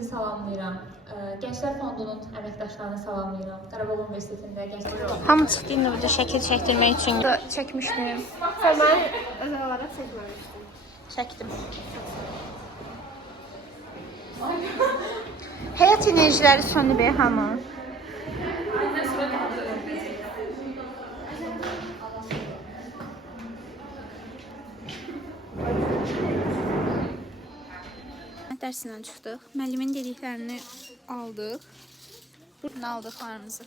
sizi salamlayıram. Gənclər Fondunun əməkdaşlarını salamlayıram. Qarabağ Universitetində gənclər... Hamı çıxdı indi burada şəkil çəkdirmək üçün. Çəkmişdim. Sən mən özel olarak çekmemiştim. Çəkdim. Həyat enerjiləri sönüb hamı. Dərsindən çıxdıq. Müəllimin dediklərini aldıq. Buradan aldıqlarımızı.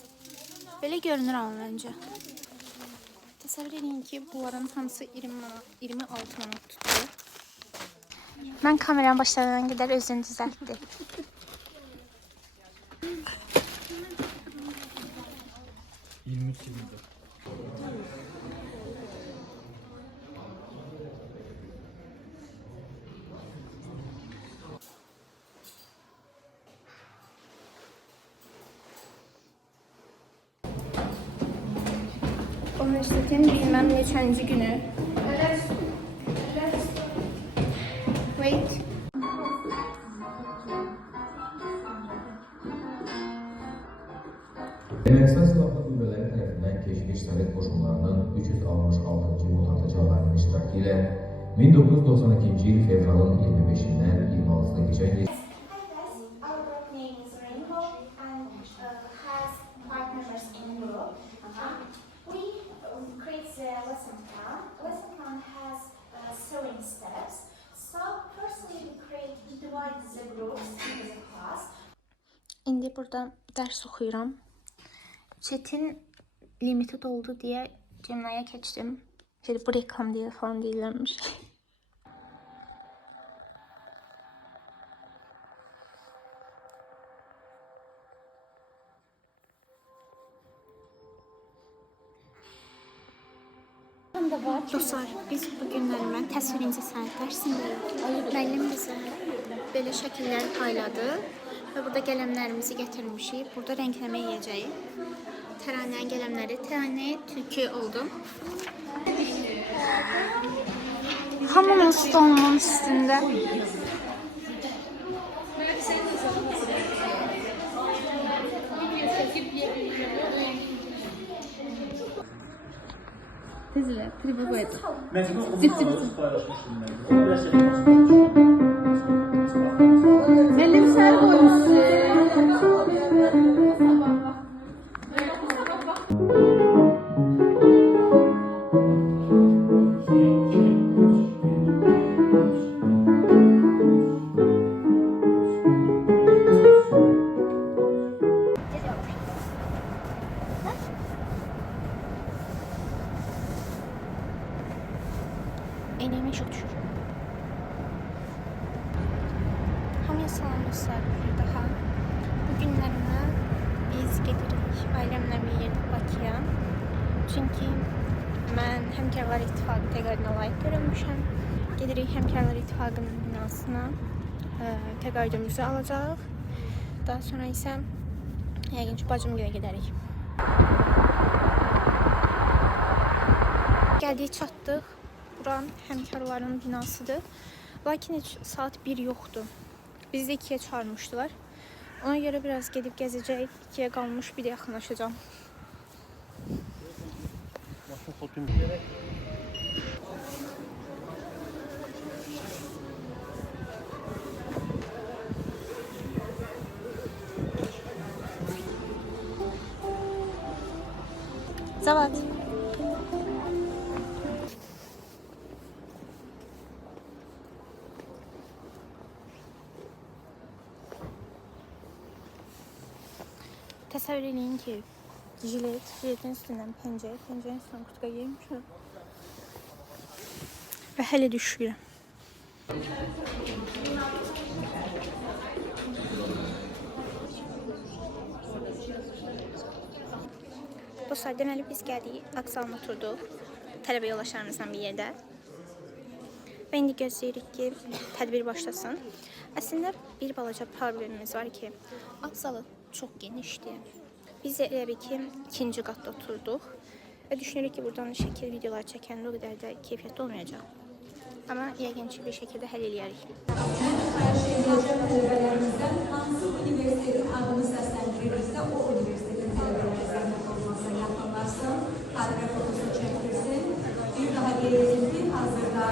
Belə görünür amma məncə. Təsəvvür edin ki, bunların hamısı 26 manat tutdu. Mən kameranın başladığına qədər özünü düzəltdi. Üniversitetin bilmem neçənci günü. Wait. Ermənistan Silahlı Qüvvələri tərəfindən keçmiş Sovet qoşunlarının 366-cı mühafizə cəbhəsinin iştirakı ilə 1992-ci il fevralın 25-dən 26-sına keçən İndi burada dərs oxuyuram. Chat'in limiti doldu deyə Gemini'yə keçdim. Bu reklam deyə falan deyilmiş. Dostlar, biz bugünlərimə təsvirincə sənət dərsindəyik. Müəllim bizə belə şəkillər payladı və burada qələmlərimizi gətirmişik. Burada rəngləmə yiyəcəyik. Təranənin qələmləri, təranə türkü oldu. Hamının stolunun üstündə. Tezler, tribe koydu. Benim ser koymuşsun. Eynəyimə işıq düşür. Hamıya salam dostlar, bir daha. Bu günlərimə biz gedirik ailəmlə bir yerdə Bakıya. Çünki mən Həmkarlar İttifaqı təqaüdünə layiq görülmüşəm. Gedirik Həmkarlar İttifaqının binasına təqaüdümüzü alacaq. Daha sonra isə yəqin ki bacım göyə gedərik. Gəldik, çatdıq. Buran Həmkarların binasıdır. Lakin heç saat 1 yoxdur. Bizi də 2-yə çağırmışdılar. Ona görə biraz gedib gəzəcək. 2-yə qalmış, bir də yaxınlaşacağım. Zavat. Təsəvvür edin ki, jiletin üstündən pəncə, pəncənin üstündən kurtka giymişəm və hələ düşürəm. Dostlar, deməli biz gəldik, Aksalına oturduq, tələbə yoldaşlarımızla bir yerdə və indi gözləyirik ki, tədbir başlasın. Əslində bir balaca problemimiz var ki, Aksalı çox genişdir. Biz də elə bir ki, 2-ci qatda oturduq və düşünürük ki, buradan şəkil videolar çəkəndə o qədər də keyfiyyətli olmayacaq. Amma yəqin ki, bir şəkildə həll eləyərik. daşıyabiləcək tələbələrimizdən hansı universitetin adını səsləndirirsə, o universitetin tələbələri zəhmət olmasa yaxınlaşsın, xatirə fotosu çəkdirsin. Bir daha qeyd edin ki, hazırda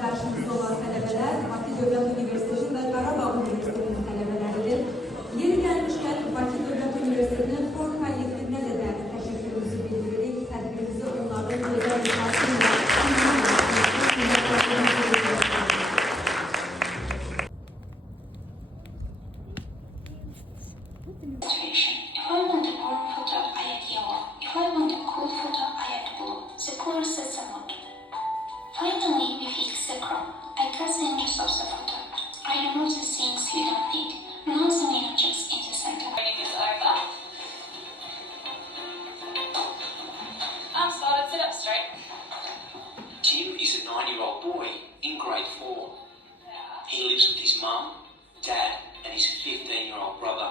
qarşımızda olan tələbələr Bakı Dövlət Universiteti və Qarabağ Universitetinin tələbələridir. Yeri gəlmişkən Bakı Dövlət Universitetinin FOR kollektivinə də təşəkkürümüzü bildiririk. Tədbirimizi onların gözəl ifası ilə If I want a warm photo, I add yellow. If I want a cool photo, I add blue. The color sets the mood. Finally, we fix the crop. I cut the edges of the photo. I remove the things we don't need. Now the main objects in the center. Ready this over. I'm started. Sit up straight. Tim is a 9-year-old boy in grade 4. He lives with his mum, dad, and his 15-year-old brother.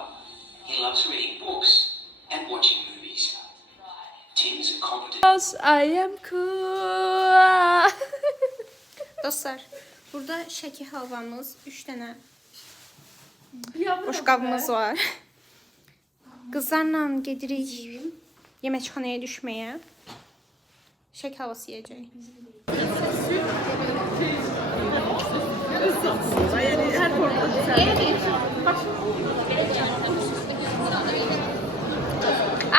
He loves reading books and watching movies. Tim is a competent... I am cool. Dostlar, burada şəki halvamız, 3 dənə boşqabımız var. Qızlarla gedirik yeməkxanaya düşməyə. Şək havası yeyəcək.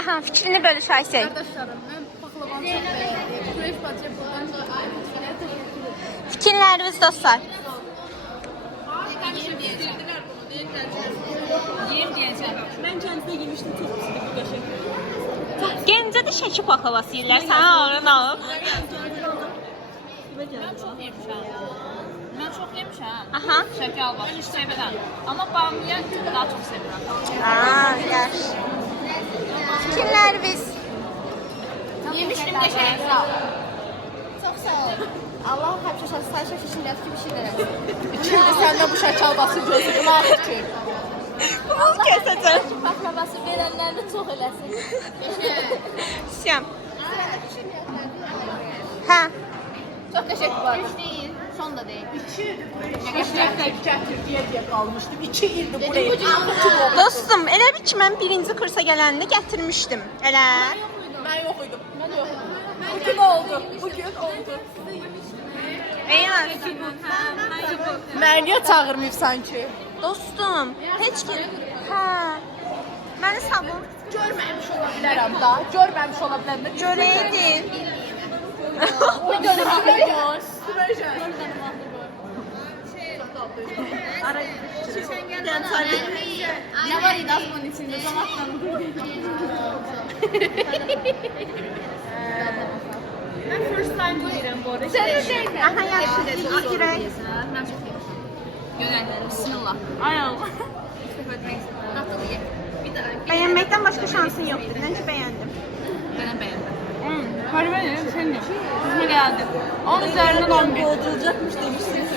Aha, fikrini bölüş Aysel. Fikirləriniz dostlar. Gəncədə şəki paklavası yeyirlər. Sənə ağrın alıb. Ben çok yemişim. Aha. Şeker alması sevirəm. Ama bamya daha çok sevirəm. Yaxşı. Fikirləriniz. Yemişdim de şey. Sağ ol. Çok sağ ol. Allah həmişə şəxsən şəkildə bir şeylər etsin. Şimdi səndə bu şəkil bası gözü qulaq tükür. Bunu kəsəcəm. Paklavası verənlərini çox eləsin. Siyam. Hə. Çox təşəkkür ederim. 3 değil, son da değil. 2 diye kalmıştım. 2 ildir buraya. Dostum, elə bil ki, mən birinci kursa gələndə gətirmişdim. Elə. Ben yok uydum. Bugün oldu. Eyyar. Ben niye çağırmayıb sanki? Dostum, heç kim. Hə. Məni savun. Görməmiş ola bilərəm da. Görməmiş ola bilərəm də. Görəydin. Ne var İdas bunun içinde? Ben first time bilirəm bu arada. Aha, yaxşı dedin. Girək. Ben çok yemişim. Görənlər, bismillah. Ay Allah. Bəyənməkdən başqa şansın yoxdur. Məncə bəyəndim. Ben beğendim. Harbi benim, senin. Sizime geldi. 10 üzerinden 11. Boğduracakmış demişsiniz.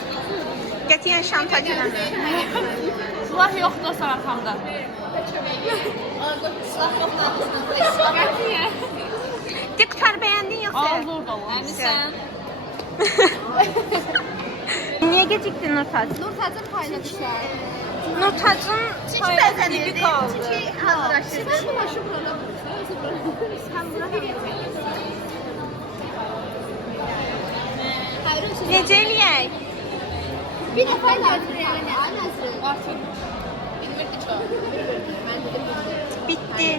Qətiyyən şantaj eləmir. Silah yoktu o arkamda. Qətiyyən. Diktar bəyəndin yoxsa? Ağzı orada var. Əmisən. Niyə gecikdin Nurtac? Nurtacın payına düşər. Nurtacın Çünki kaldı. hazırlaşırdı. Necə eləyək? Bir defa lazım yani. Artık. Bilmirdi çok. Bitti.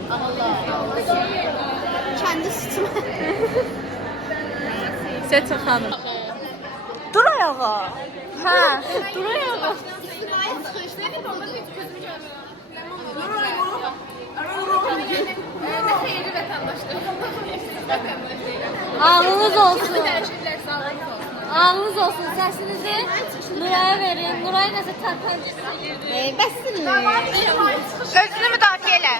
Kendi sütüm. Seçin hanım. Dur ayağa. Hə. Dur ayağa. Ağlınız olsun. Ağlınız olsun. Səsinizi Nuraya verin. Nuray nəsə tərpəncəsinə girdi. Bəssinmi? Özünü müdafiə elə.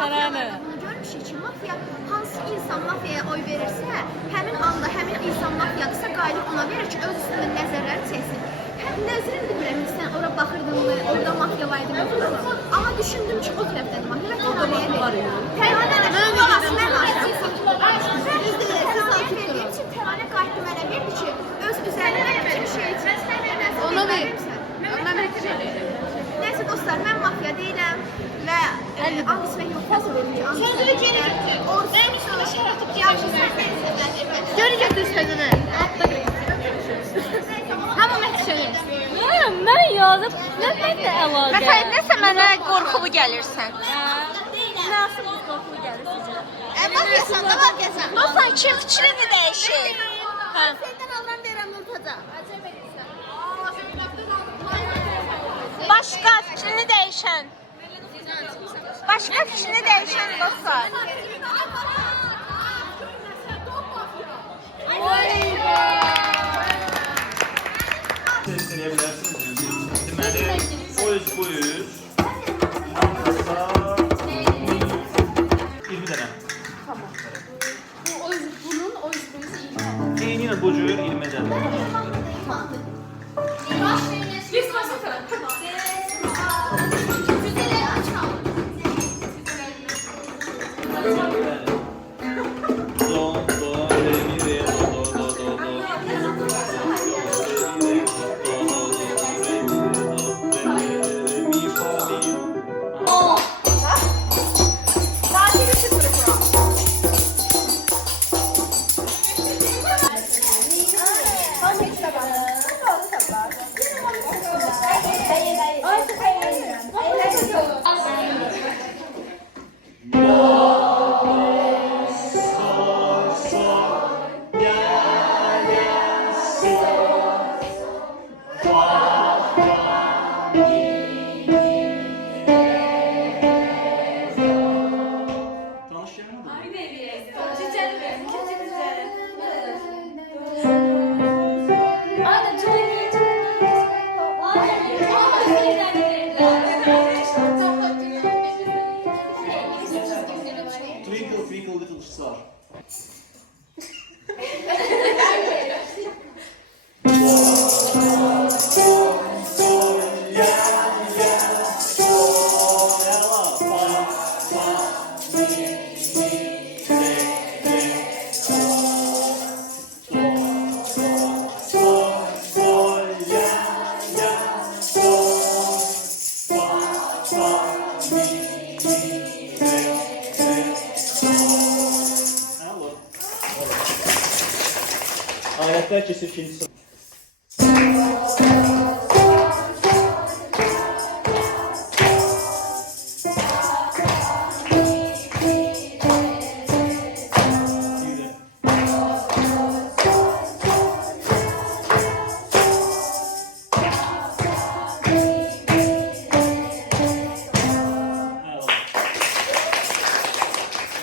Tərənə. Görmüşük ki, mafiya hansı insan mafiyaya oy verirsə, həmin anda həmin insan mafiyadırsa qayıdıb ona verir ki, öz üstündə nəzərləri çəksin. Həm nəzərin bilmirəm ki, sən ora baxırdınmı, orada mafiya var idi. Amma düşündüm ki, o tərəfdən mafiya tərəfəyə verir. Tərəfəyə verir. Mən aşağı. Mən verdiğim için Tərəfəyə qayıtdı mənə verdi ki, Ona neyse dostlar, mən mafiya deyiləm və and içmək yox, fazla verici and içmək. Ən üstünə şəratıb geri götür sözünü. Hamı məhdişənir. Mən yazıb, nə də əlaqə? Məsələn, nəsə mənə qorxulu gəlirsən. Nasıl qorxulu gəlir sizə? Mafiyasan da mafiyasan. Dostlar, kim fikrini dəyişir? Səndən alıram deyirəm Nurtaca. Başqa fikrini dəyişən. Başqa fikrini dəyişən dostlar. Seçebilirsiniz. Deməli, o üz bu üz. Markasa 20 dənə. Tamam. Bu o yüz bunun o yüz bunun Eyni ilə bu cür 20 dənə. Biz başlayalım. Do, do, re, mi, re, do, do, do, do, do. Twinkle, twinkle, little star. Ayətlər keçir ikinci sıra.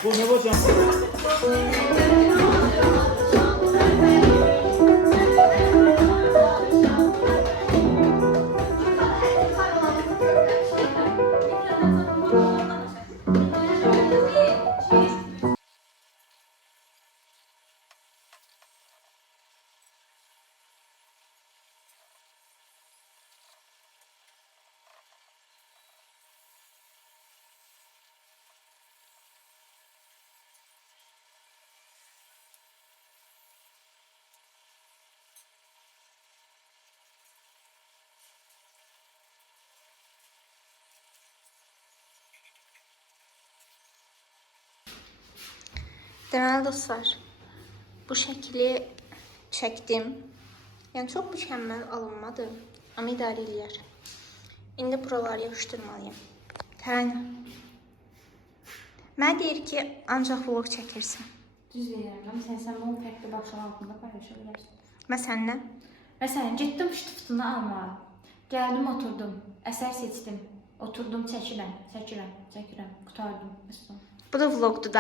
Bu ne hocam? Deməli dostlar, bu şəkli çəkdim. Yəni çox mükəmməl alınmadı, amma idarə eləyər. İndi buraları yapışdırmalıyım. Tərənə. Mənə deyir ki, ancaq vlog çəkirsən. Düz deyirəm, sən bunu fərqli başlığı altında paylaşa bilərsən. Məsələn nə? Məsələn, getdim fıtını almağa. Gəldim, oturdum, əsər seçdim. Oturdum, çəkirəm, qurtardım. Bu da vlogdur da.